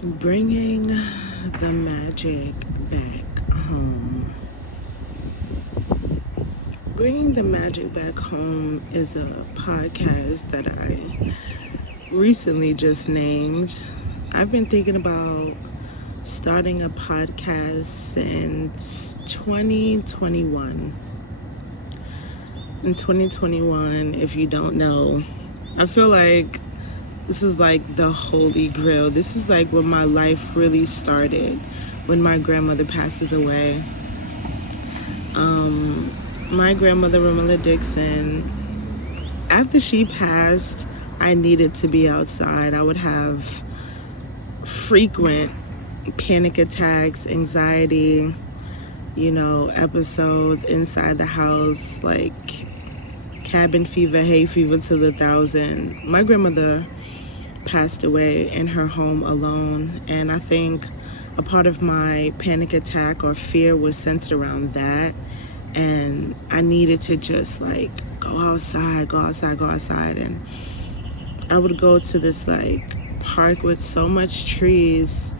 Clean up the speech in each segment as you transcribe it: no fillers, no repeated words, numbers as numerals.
Bringing the magic back home. Bringing the Magic Back Home is a podcast that I recently just named. I've been thinking about starting a podcast since 2021. In 2021, if you don't know, I feel like this is like the holy grail. This is like when my life really started, when my grandmother passes away. My grandmother, Ramilla Dixon, after she passed, I needed to be outside. I would have frequent panic attacks, anxiety, episodes inside the house, like cabin fever, hay fever to the thousand. My grandmother passed away in her home alone, and I think a part of my panic attack or fear was centered around that. And I needed to just like go outside. And I would go to this like park with so much trees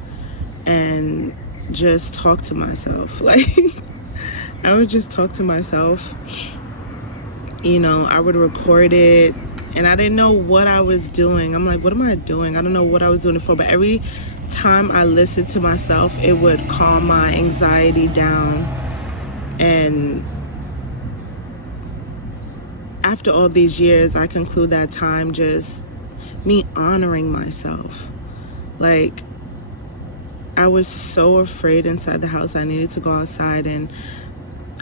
and just talk to myself. Like, I would just talk to myself. I would record it, and I didn't know what I was doing. I'm like, what am I doing? I don't know what I was doing it for, but every time I listened to myself, it would calm my anxiety down. And after all these years, I conclude that time just me honoring myself. Like, I was so afraid inside the house. I needed to go outside, and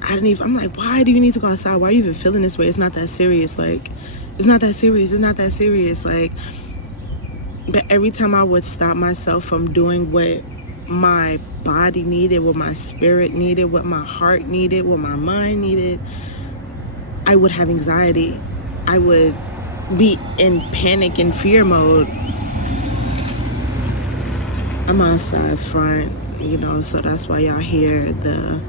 I'm like, why do you need to go outside? Why are you even feeling this way? It's not that serious. Like, it's not that serious. Like, but every time I would stop myself from doing what my body needed, what my spirit needed, what my heart needed, what my mind needed, I would have anxiety. I would be in panic and fear mode. I'm outside front, so that's why y'all hear the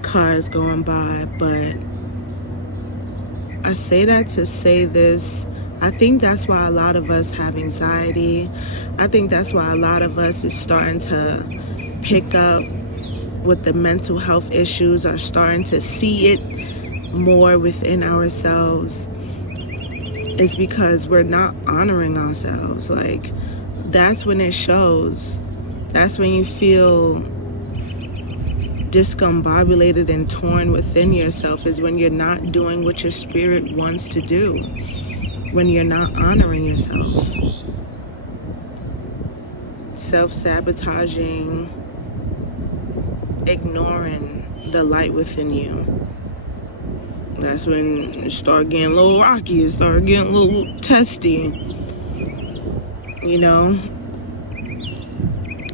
cars going by. But I say that to say this. I think that's why a lot of us have anxiety. I think that's why a lot of us is starting to pick up with the mental health issues, are starting to see it more within ourselves. Is because we're not honoring ourselves. Like, that's when it shows. That's when you feel discombobulated and torn within yourself, is when you're not doing what your spirit wants to do. When you're not honoring yourself. Self-sabotaging, ignoring the light within you. That's when you start getting a little rocky, you start getting a little testy.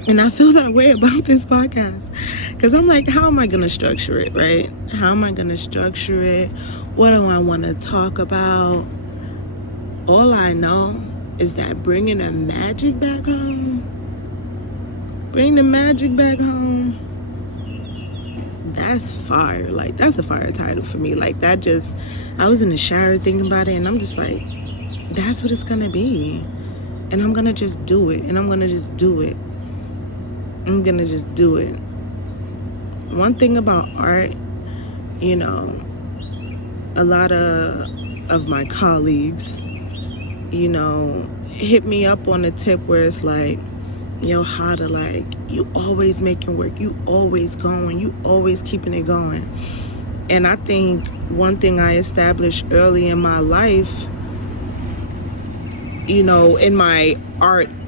And I feel that way about this podcast. Because I'm like, how am I going to structure it, right? How am I going to structure it? What do I want to talk about? All I know is that bringing the magic back home, that's fire. Like, that's a fire title for me. Like, that just, I was in the shower thinking about it, and I'm just like, that's what it's gonna be. And I'm gonna just do it. One thing about art, a lot of my colleagues, hit me up on a tip where it's like, how to, like, you always making work, you always going, you always keeping it going. And I think one thing I established early in my life, in my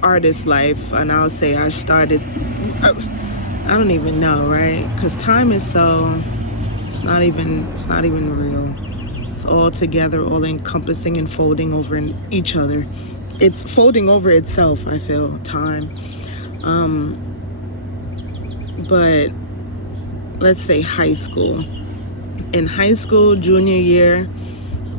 artist life, and I'll say I started, I don't even know, right? Because time is so, it's not even real. It's all together, all encompassing and folding over in each other. It's folding over itself, I feel, time. But let's say high school. In high school, junior year,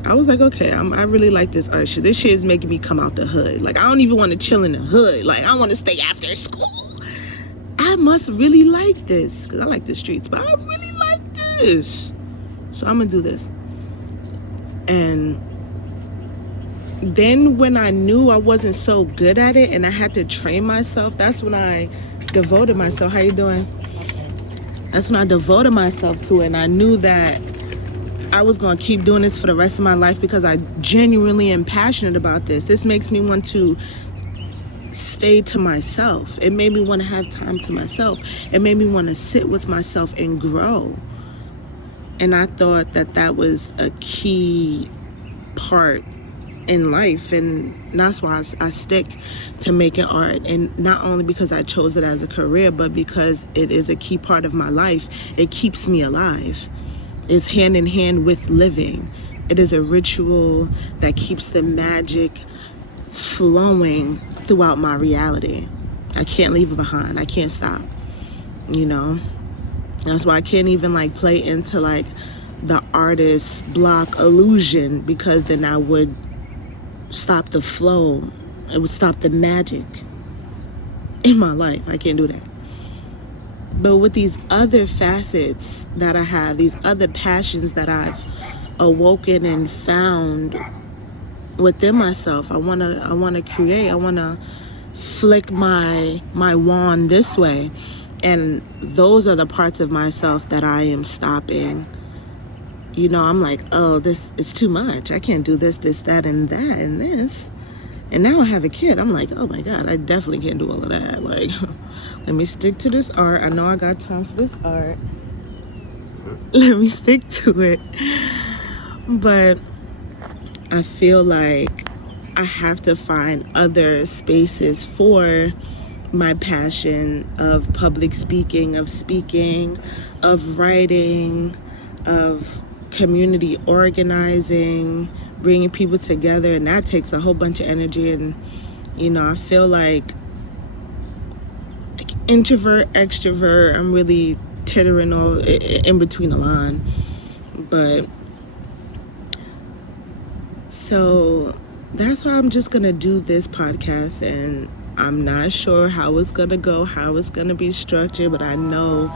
I was like, okay, I really like this art shit. This shit is making me come out the hood. Like, I don't even want to chill in the hood. Like, I want to stay after school. I must really like this, because I like the streets, but I really like this. So I'm going to do this. And then when I knew I wasn't so good at it and I had to train myself, that's when I devoted myself. How you doing? That's when I devoted myself to it, and I knew that I was going to keep doing this for the rest of my life because I genuinely am passionate about this. This makes me want to stay to myself. It made me want to have time to myself. It made me want to sit with myself and grow. And I thought that that was a key part in life, and that's why I stick to making art. And not only because I chose it as a career, but because it is a key part of my life. It keeps me alive. It's hand in hand with living. It is a ritual that keeps the magic flowing throughout my reality. I can't leave it behind. I can't stop, you know. That's why I can't even like play into like the artist block illusion, because then I would stop the flow. It would stop the magic in my life. I can't do that. But with these other facets that I have, these other passions that I've awoken and found within myself, I wanna create. I wanna flick my wand this way, and those are the parts of myself that I am stopping. You know, I'm like, oh, this is too much. I can't do this, that, and that, and this. And now I have a kid. I'm like, oh my God, I definitely can't do all of that. Like, let me stick to this art. I know I got time for this art. Let me stick to it. But I feel like I have to find other spaces for my passion of public speaking, of writing, of community organizing, bringing people together, and that takes a whole bunch of energy. And you know, I feel like introvert, extrovert, I'm really teetering all in between the line. But so that's why I'm just gonna do this podcast, and I'm not sure how it's gonna go, how it's gonna be structured, but I know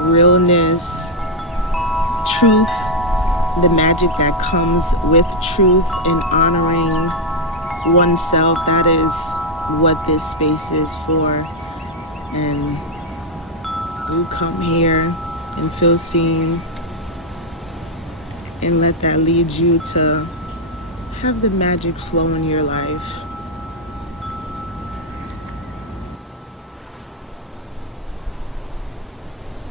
realness, truth, the magic that comes with truth and honoring oneself, that is what this space is for. And you come here and feel seen, and let that lead you to have the magic flow in your life.